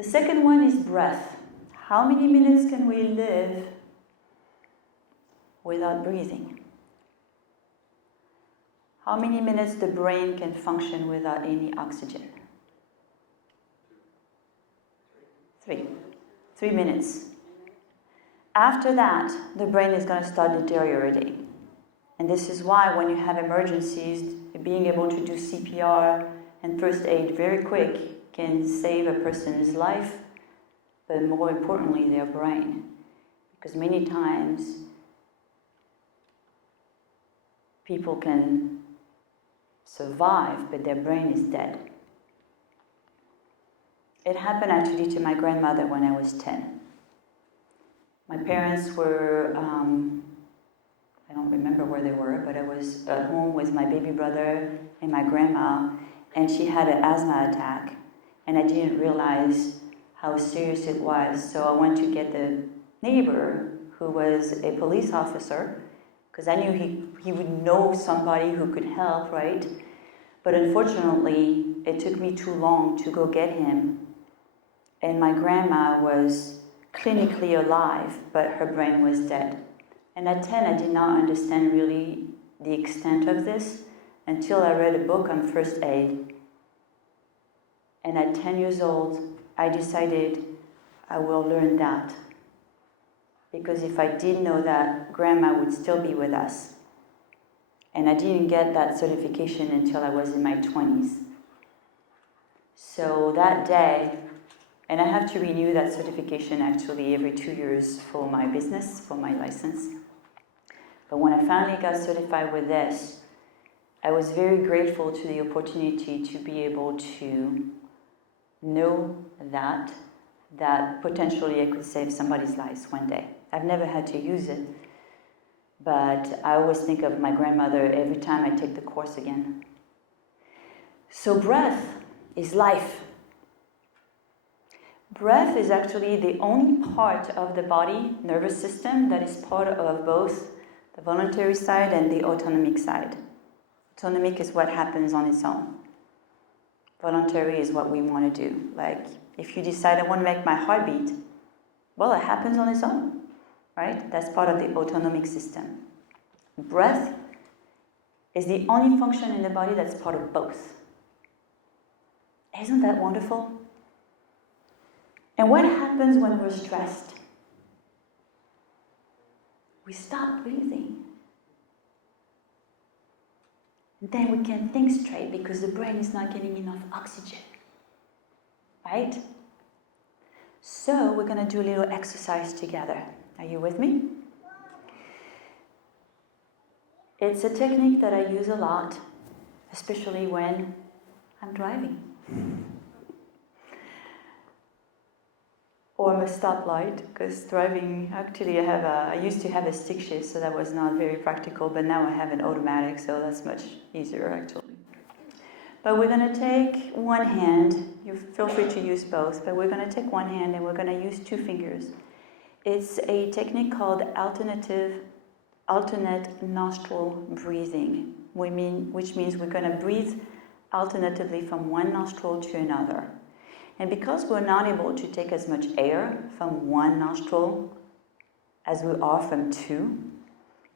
The second one is breath. How many minutes can we live without breathing? How many minutes the brain can function without any oxygen? 3. 3 minutes. After that, the brain is going to start deteriorating. And this is why when you have emergencies, being able to do CPR and first aid very quick can save a person's life, but more importantly, their brain. Because many times, people can survive, but their brain is dead. It happened actually to my grandmother when I was 10. My parents were, I don't remember where they were, but I was at home with my baby brother and my grandma, and she had an asthma attack, and I didn't realize how serious it was. So I went to get the neighbor, who was a police officer, because I knew he would know somebody who could help, right? But unfortunately, it took me too long to go get him, and my grandma was clinically alive, but her brain was dead. And at 10, I did not understand really the extent of this until I read a book on first aid. And at 10 years old, I decided I will learn that. Because if I didn't know that, Grandma would still be with us. And I didn't get that certification until I was in my 20s. So that day, and I have to renew that certification actually every 2 years for my business, for my license. But when I finally got certified with this, I was very grateful to the opportunity to be able to know that potentially I could save somebody's life one day. I've never had to use it, but I always think of my grandmother every time I take the course again. So breath is life. Breath is actually the only part of the body, nervous system, that is part of both the voluntary side and the autonomic side. Autonomic is what happens on its own. Voluntary is what we want to do. Like, if you decide I want to make my heart beat, well, it happens on its own, right? That's part of the autonomic system. Breath is the only function in the body that's part of both. Isn't that wonderful? And what happens when we're stressed? We stop breathing. Then we can't think straight because the brain is not getting enough oxygen. Right? So we're going to do a little exercise together. Are you with me? It's a technique that I use a lot, especially when I'm driving. Or I'm a stoplight, because driving, actually I used to have a stick shift, so that was not very practical, but now I have an automatic, so that's much easier actually. But we're going to take one hand, you feel free to use both, but we're going to take one hand and we're going to use 2 fingers. It's a technique called alternate nostril breathing, which means we're going to breathe alternatively from one nostril to another. And because we're not able to take as much air from one nostril as we are from 2,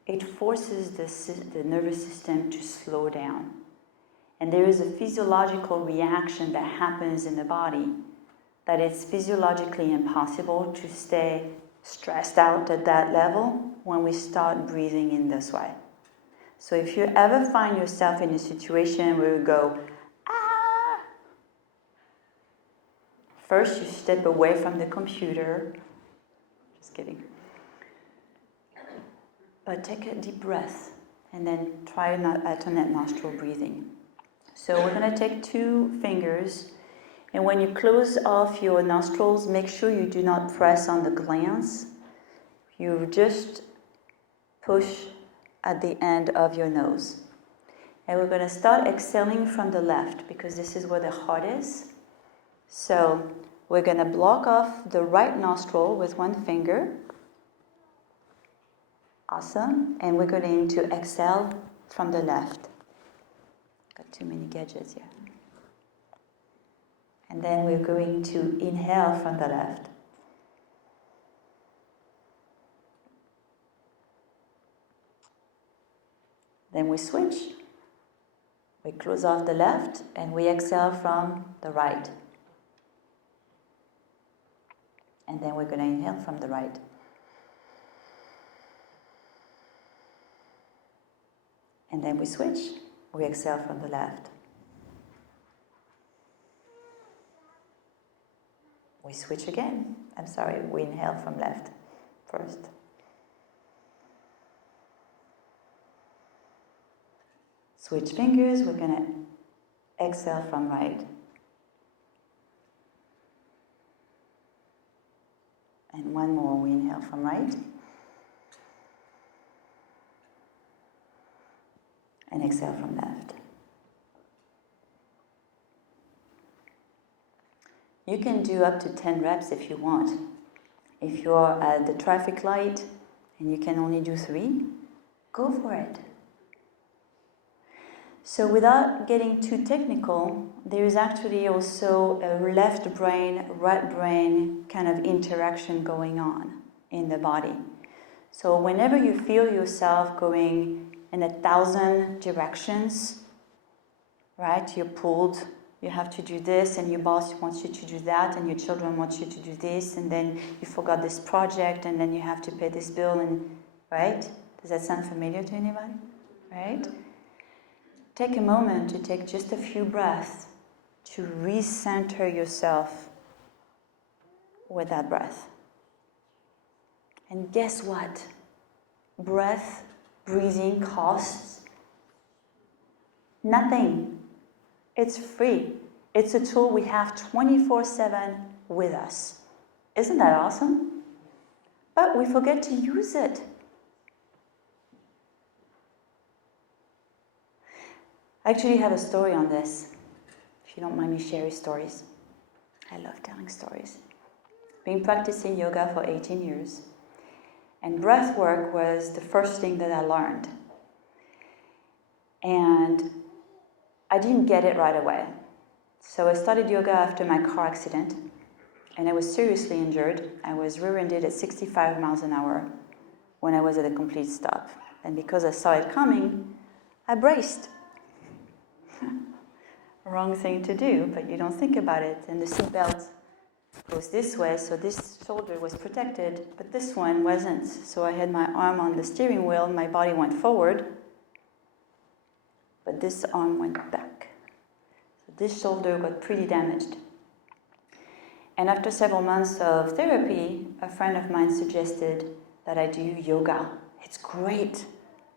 it forces the nervous system to slow down. And there is a physiological reaction that happens in the body that it's physiologically impossible to stay stressed out at that level when we start breathing in this way. So if you ever find yourself in a situation where you go, ah, first you step away from the computer. Just kidding. But take a deep breath and then try alternate nostril breathing. So we're going to take 2 fingers, and when you close off your nostrils, make sure you do not press on the glands. You just push at the end of your nose. And we're going to start exhaling from the left because this is where the heart is. So we're going to block off the right nostril with 1 finger. Awesome. And we're going to exhale from the left. Got too many gadgets here. And then we're going to inhale from the left. Then we switch. We close off the left and we exhale from the right. And then we're going to inhale from the right. And then we switch. We exhale from the left. We switch again. We inhale from left first. Switch fingers, we're going to exhale from right. And one more, we inhale from right. And exhale from left. You can do up to 10 reps if you want. If you're at the traffic light and you can only do 3, go for it. So without getting too technical, there is actually also a left brain, right brain kind of interaction going on in the body. So whenever you feel yourself going in 1,000 directions, right, you're pulled, you have to do this, and your boss wants you to do that, and your children want you to do this, and then you forgot this project, and then you have to pay this bill, and right? Does that sound familiar to anybody? Right? Take a moment to take just a few breaths to recenter yourself with that breath. And guess what? Breathing costs nothing. It's free. It's a tool we have 24/7 with us. Isn't that awesome? But we forget to use it. I actually have a story on this, if you don't mind me sharing stories. I love telling stories. Been practicing yoga for 18 years. And breath work was the first thing that I learned. And I didn't get it right away. So I started yoga after my car accident, and I was seriously injured. I was rear-ended at 65 miles an hour when I was at a complete stop. And because I saw it coming, I braced. Wrong thing to do, but you don't think about it. And the seatbelt goes this way, so this shoulder was protected, but this one wasn't. So I had my arm on the steering wheel, my body went forward, but this arm went back. So this shoulder got pretty damaged. And after several months of therapy, a friend of mine suggested that I do yoga. It's great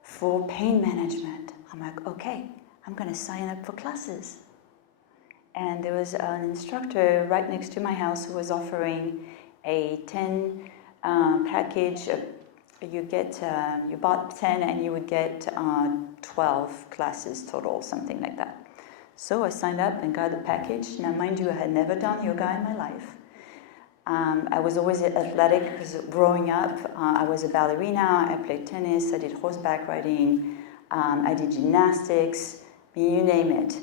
for pain management. I'm like, okay, I'm going to sign up for classes. And there was an instructor right next to my house who was offering a 10 package. You bought 10 and you would get 12 classes total, something like that. So I signed up and got the package. Now, mind you, I had never done yoga in my life. I was always athletic because growing up, I was a ballerina, I played tennis, I did horseback riding, I did gymnastics, you name it.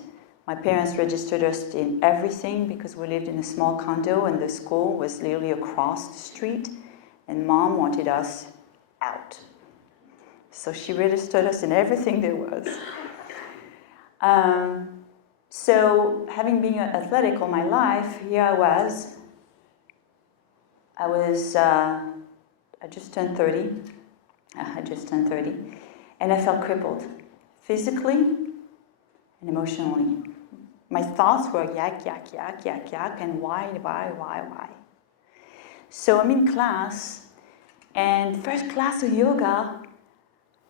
My parents registered us in everything because we lived in a small condo and the school was literally across the street, and Mom wanted us out. So she registered us in everything there was. So having been athletic all my life, here I just turned 30. And I felt crippled, physically and emotionally. My thoughts were yak, and why? So I'm in class, and first class of yoga,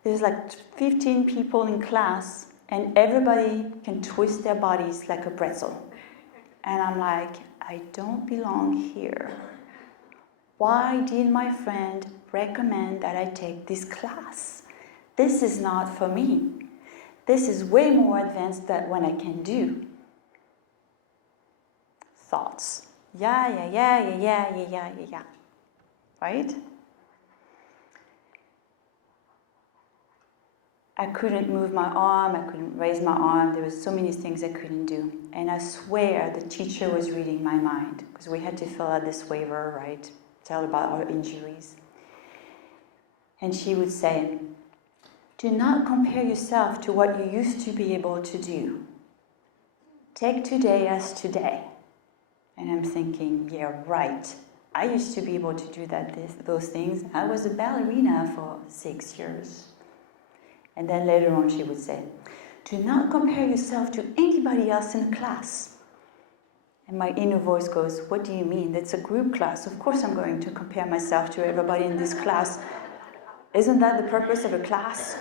there's like 15 people in class, and everybody can twist their bodies like a pretzel. And I'm like, I don't belong here. Why did my friend recommend that I take this class? This is not for me. This is way more advanced than what I can do. Thoughts. Yeah. Right? I couldn't move my arm, I couldn't raise my arm. There were so many things I couldn't do. And I swear the teacher was reading my mind, because we had to fill out this waiver, right? Tell about our injuries. And she would say, do not compare yourself to what you used to be able to do. Take today as today. And I'm thinking, yeah, right. I used to be able to do those things. I was a ballerina for 6 years. And then later on she would say, do not compare yourself to anybody else in class. And my inner voice goes, what do you mean? It's a group class. Of course I'm going to compare myself to everybody in this class. Isn't that the purpose of a class?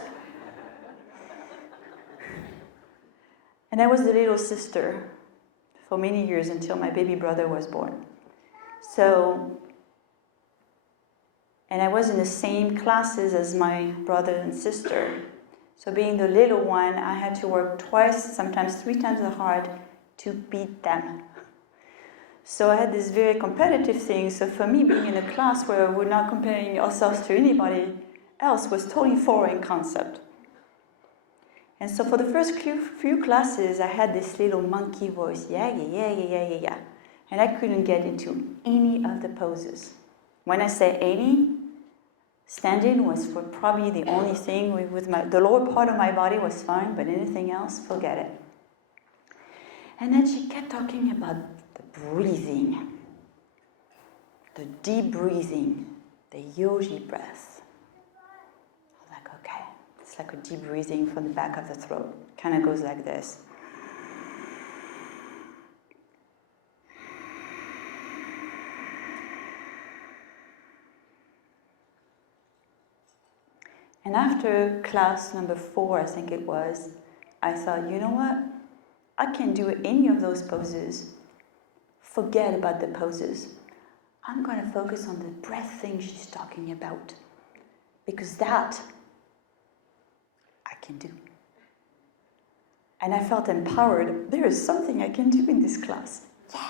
And I was the little sister for many years until my baby brother was born. And I was in the same classes as my brother and sister. So being the little one, I had to work twice, sometimes 3 times as hard to beat them. So I had this very competitive thing. So for me, being in a class where we're not comparing ourselves to anybody else was totally foreign concept. And so for the first few classes, I had this little monkey voice, yeah. And I couldn't get into any of the poses. When I say 80, standing was for probably the only thing with the lower part of my body was fine, but anything else, forget it. And then she kept talking about the breathing, the deep breathing, the yogi breath. It's like a deep breathing from the back of the throat. Kind of goes like this. And after class number 4, I think it was, I thought, you know what? I can't do any of those poses. Forget about the poses. I'm going to focus on the breath thing she's talking about. Because that I can do. And I felt empowered. There is something I can do in this class. Yeah.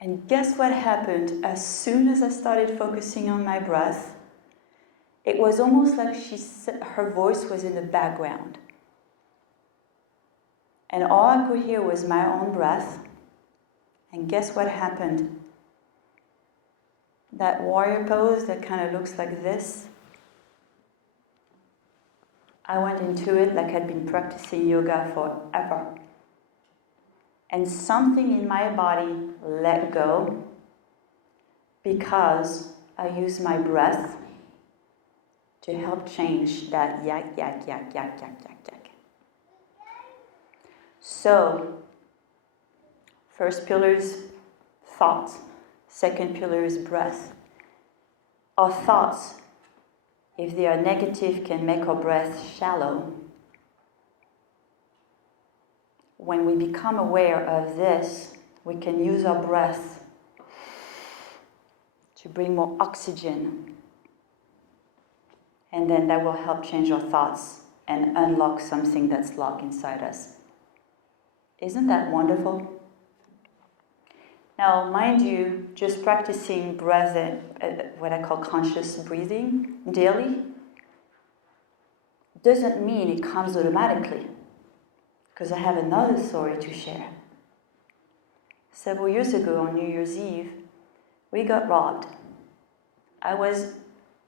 And guess what happened? As soon as I started focusing on my breath, it was almost like her voice was in the background. And all I could hear was my own breath. And guess what happened? That warrior pose that kind of looks like this, I went into it like I'd been practicing yoga forever. And something in my body let go because I used my breath to help change that yak. So, first pillar is thought. Second pillar is breath. Our thoughts, if they are negative, can make our breath shallow. When we become aware of this, we can use our breath to bring more oxygen. And then that will help change our thoughts and unlock something that's locked inside us. Isn't that wonderful? Now, mind you, just practicing breath, what I call conscious breathing daily, doesn't mean it comes automatically. Because I have another story to share. Several years ago on New Year's Eve, we got robbed. I was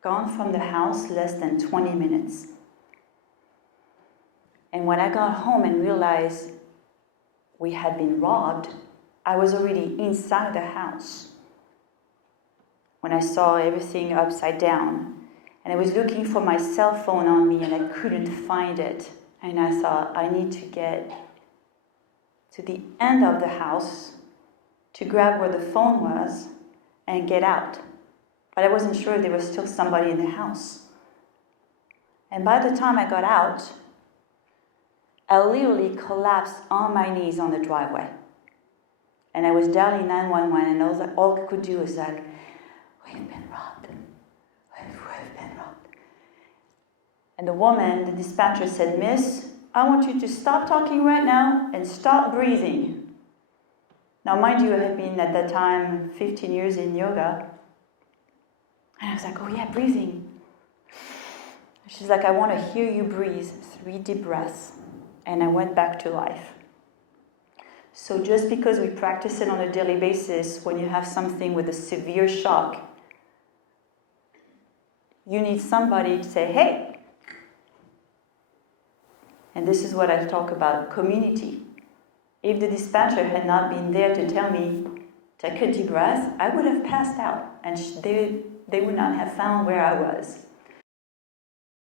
gone from the house less than 20 minutes. And when I got home and realized we had been robbed, I was already inside the house when I saw everything upside down. And I was looking for my cell phone on me and I couldn't find it. And I thought, I need to get to the end of the house to grab where the phone was and get out. But I wasn't sure if there was still somebody in the house. And by the time I got out, I literally collapsed on my knees on the driveway. And I was dialing 911, and all I could do was like, we've been robbed. We've been robbed. And the woman, the dispatcher said, Miss, I want you to stop talking right now and stop breathing. Now, mind you, I had been at that time 15 years in yoga. And I was like, oh yeah, breathing. She's like, I want to hear you breathe. 3 deep breaths. And I went back to life. So just because we practice it on a daily basis, when you have something with a severe shock, you need somebody to say, hey. And this is what I talk about, community. If the dispatcher had not been there to tell me, take a deep breath, I would have passed out. And they would not have found where I was.